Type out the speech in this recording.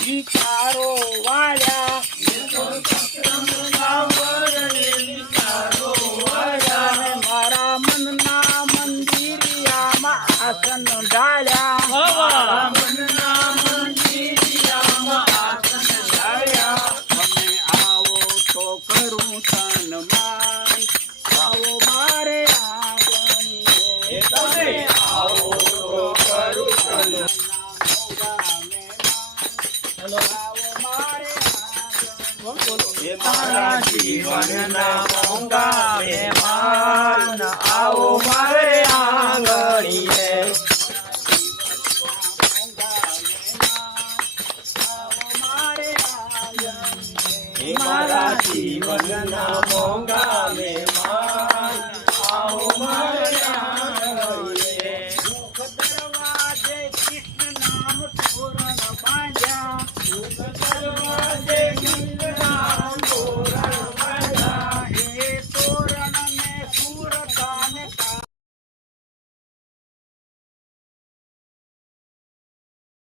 વિચારો વાળ્યા મારા મનના મંદિરિયામાં આસન ડાળ્યા તમે આવો તો કરું સન્માન આવો મારે આંગણીએ તમે આવો તો કરું સન્માન મારા જીવનના મોંઘા મહેમાન આવો મારે આંગણીએ મારા જીવનના મોંઘા